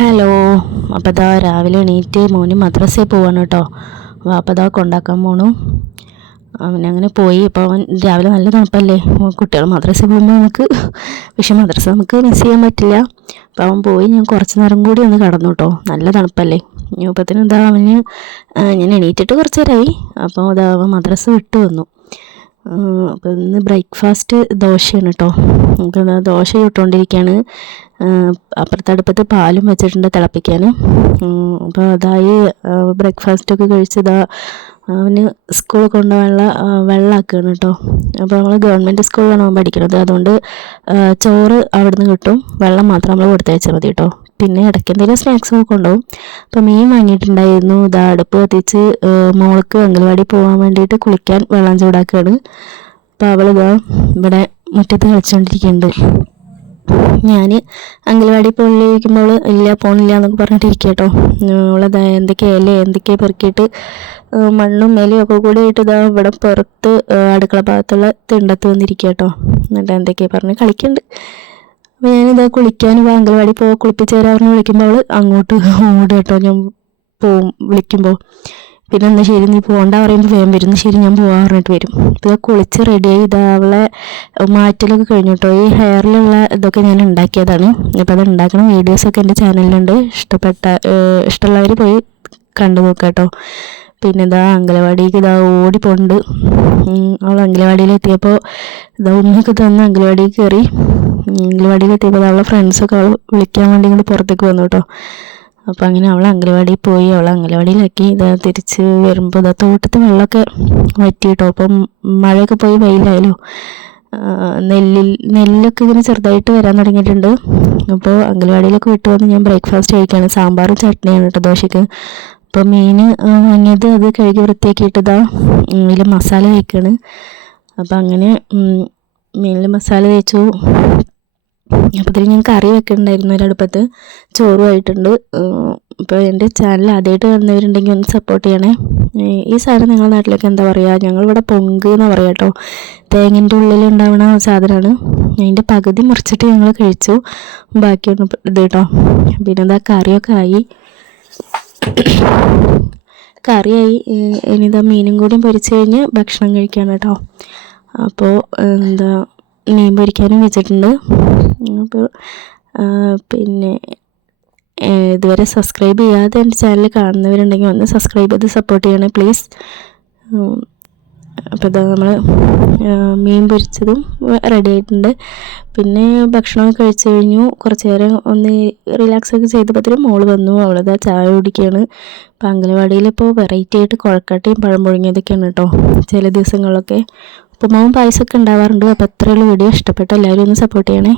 Hello. അപ്പോൾ ഇതാ രാവിലെ എണീറ്റ് മോന് മദ്രസയിൽ പോവാണ് കേട്ടോ. അപ്പോൾ ഇതാ കൊണ്ടാക്കാൻ പോണു. അവനങ്ങനെ പോയി. അപ്പോൾ അവൻ രാവിലെ നല്ല തണുപ്പല്ലേ, കുട്ടികൾ മദ്രസയിൽ പോകുമ്പോൾ പക്ഷെ മദ്രസ നമുക്ക് മിസ് ചെയ്യാൻ പറ്റില്ല. അപ്പോൾ അവൻ പോയി. ഞാൻ കുറച്ച് നേരം കൂടി ഒന്ന് കടന്നു കേട്ടോ, നല്ല തണുപ്പല്ലേ. അപ്പോഴത്തേനും ഇതാ അവന് ഞാൻ എണീറ്റിട്ട് കുറച്ച് നേരമായി. അപ്പോൾ ഇതാ അവൻ മദ്രസ വിട്ട് വന്നു. അപ്പോൾ ഇന്ന് ബ്രേക്ക്ഫാസ്റ്റ് ദോശയാണ് കേട്ടോ. അപ്പോൾ ദോശ ചുട്ടുകൊണ്ടിരിക്കുകയാണ്. അപ്പുറത്തെ അടുപ്പത്ത് പാലും വെച്ചിട്ടുണ്ട് തിളപ്പിക്കാൻ. അപ്പോൾ അതായി ബ്രേക്ക്ഫാസ്റ്റൊക്കെ കഴിച്ചതാ അവന് സ്കൂളിൽ കൊണ്ടുപോകാനുള്ള വെള്ളമാക്കുകയാണ് കേട്ടോ. അപ്പോൾ നമ്മൾ ഗവൺമെൻറ് സ്കൂളിലാണ് അവൻ പഠിക്കുന്നത്, അതുകൊണ്ട് ചോറ് അവിടുന്ന് കിട്ടും, വെള്ളം മാത്രം നമ്മൾ കൊടുത്തയച്ചാൽ മതി കേട്ടോ. പിന്നെ ഇടയ്ക്ക് എന്തെങ്കിലും സ്നാക്സൊക്കെ കൊണ്ടുപോകും. അപ്പോൾ മീൻ വാങ്ങിയിട്ടുണ്ടായിരുന്നു. ഇതാ അടുപ്പ് കത്തിച്ച് മോൾക്ക് അംഗൻവാടി പോകാൻ വേണ്ടിയിട്ട് കുളിക്കാൻ വെള്ളം ചൂടാക്കുകയാണ്. അപ്പോൾ അവളിതാ ഇവിടെ മുറ്റത്ത് കളിച്ചുകൊണ്ടിരിക്കുന്നുണ്ട്. ഞാൻ അംഗൻവാടി പോകാനിരിക്കുമ്പോൾ ഇല്ല പോണില്ല എന്നൊക്കെ പറഞ്ഞിട്ടിരിക്കുക കേട്ടോ. അവളത് എന്തൊക്കെയോ പെറുക്കിയിട്ട് മണ്ണും മേലും ഒക്കെ കൂടി ആയിട്ട് ഇതാ ഇവിടെ പുറത്ത് അടുക്കള ഭാഗത്തുള്ള തിണ്ടത്ത് വന്നിരിക്കുക കേട്ടോ. എന്നിട്ട് എന്തൊക്കെയോ പറഞ്ഞ് കളിക്കുന്നുണ്ട്. അപ്പോൾ ഞാനിതാ കുളിക്കാൻ അംഗൻവാടി കുളിപ്പിച്ച് തരാമെന്ന് വിളിക്കുമ്പോൾ അവൾ അങ്ങോട്ട് ഓടും കേട്ടോ. ഞാൻ പോവും വിളിക്കുമ്പോൾ. പിന്നെ എന്നാൽ ശരി നീ പോകണ്ട പറയുമ്പോൾ വേഗം വരും, ശരി ഞാൻ പോകാൻ പറഞ്ഞിട്ട് വരും. ഇതൊക്കെ കുളിച്ച് റെഡിയായി ഇതാ അവളെ മാറ്റലൊക്കെ കഴിഞ്ഞു കേട്ടോ. ഈ ഹെയറിലുള്ള ഇതൊക്കെ ഞാൻ ഉണ്ടാക്കിയതാണ്. അപ്പോൾ അത് ഉണ്ടാക്കുന്ന വീഡിയോസൊക്കെ എൻ്റെ ചാനലിലുണ്ട്. ഇഷ്ടമുള്ളവർ പോയി കണ്ടു നോക്കാം കേട്ടോ. പിന്നെ ഇതാ അംഗനവാടിക്ക് ഇതാ ഓടിപ്പോണ്ട്. അവൾ അംഗനവാടിയിലെത്തിയപ്പോൾ ഇതാ ഉമ്മയൊക്കെ തന്ന് അംഗനവാടിയിൽ കയറി. അംഗനവാടിയിലെത്തിയപ്പോൾ അവളെ ഫ്രണ്ട്സൊക്കെ അവൾ വിളിക്കാൻ വേണ്ടി ഇങ്ങോട്ട് പുറത്തേക്ക് വന്നു കേട്ടോ. അപ്പോൾ അങ്ങനെ അവൾ അംഗനവാടിയിൽ പോയി. അവളെ അംഗനവാടിയിലാക്കി ഇതാ തിരിച്ച് വരുമ്പോൾ ഇതാ തോട്ടത്തെ വെള്ളമൊക്കെ വറ്റി കേട്ടോ. അപ്പം മഴയൊക്കെ പോയി വെയിലായല്ലോ. നെല്ലൊക്കെ ഇങ്ങനെ ചെറുതായിട്ട് വരാൻ തുടങ്ങിയിട്ടുണ്ട്. അപ്പോൾ അംഗനവാടിയിലൊക്കെ വിട്ട് വന്ന് ഞാൻ ബ്രേക്ക്ഫാസ്റ്റ് കഴിക്കുകയാണ്. സാമ്പാറും ചട്നിയാണ് കേട്ടോ ദോശയ്ക്ക്. അപ്പോൾ മീൻ വാങ്ങിയത് അത് കഴുകി വൃത്തിയാക്കിയിട്ട് ഇതാ ഇതിൽ മസാല തേക്കുകയാണ്. അപ്പോൾ അങ്ങനെ മീനിൽ മസാല തേച്ചു. അപ്പോൾ ഞാൻ കറി വെക്കുന്നുണ്ടായിരുന്നു ഒരടുപ്പത്ത്, ചോറുമായിട്ടുണ്ട്. ഇപ്പോൾ എൻ്റെ ചാനൽ ആദ്യമായിട്ട് കാണുന്നവരുണ്ടെങ്കിൽ ഒന്ന് സപ്പോർട്ട് ചെയ്യണേ. ഈ സാധനം നിങ്ങളുടെ നാട്ടിലൊക്കെ എന്താ പറയുക? ഞങ്ങളിവിടെ പൊങ്ക് എന്നാണ് പറയുക കേട്ടോ. തേങ്ങൻ്റെ ഉള്ളിൽ ഉണ്ടാവുന്ന സാധനമാണ്. അതിൻ്റെ പകുതി മുറിച്ചിട്ട് ഞങ്ങൾ കഴിച്ചു, ബാക്കിയൊന്നും ഇത് കേട്ടോ. പിന്നെ എന്താ കറിയൊക്കെ ആയി. ഇനിതാ മീനും കൂടി പൊരിച്ച് കഴിഞ്ഞ് ഭക്ഷണം കഴിക്കുകയാണ് കേട്ടോ. അപ്പോൾ എന്താ മീൻ പൊരിക്കാനും വെച്ചിട്ടുണ്ട്. അപ്പോൾ പിന്നെ ഇതുവരെ സബ്സ്ക്രൈബ് ചെയ്യാതെ എൻ്റെ ചാനൽ കാണുന്നവരുണ്ടെങ്കിൽ ഒന്ന് സബ്സ്ക്രൈബ് ചെയ്ത് സപ്പോർട്ട് ചെയ്യണേ പ്ലീസ്. അപ്പോൾ ഇതാ നമ്മൾ മീൻ പൊരിച്ചതും റെഡി ആയിട്ടുണ്ട്. പിന്നെ ഭക്ഷണമൊക്കെ കഴിച്ചു കഴിഞ്ഞു. കുറച്ച് നേരം ഒന്ന് റിലാക്സൊക്കെ ചെയ്തപ്പോഴത്തേനും മോള് വന്നു. അവളിതാ ചായ കുടിക്കുകയാണ്. അപ്പോൾ അംഗനവാടിയിൽ ഇപ്പോൾ വെറൈറ്റി ആയിട്ട് കുഴക്കട്ടയും പഴം പുഴുങ്ങിയതൊക്കെയാണ് കേട്ടോ ചില ദിവസങ്ങളിലൊക്കെ. ഉപ്പുമാവും പായസമൊക്കെ ഉണ്ടാവാറുണ്ട്. അപ്പോൾ അത്രയുള്ള വീഡിയോ ഇഷ്ടപ്പെട്ട എല്ലാവരും ഒന്ന് സപ്പോർട്ട് ചെയ്യണേ.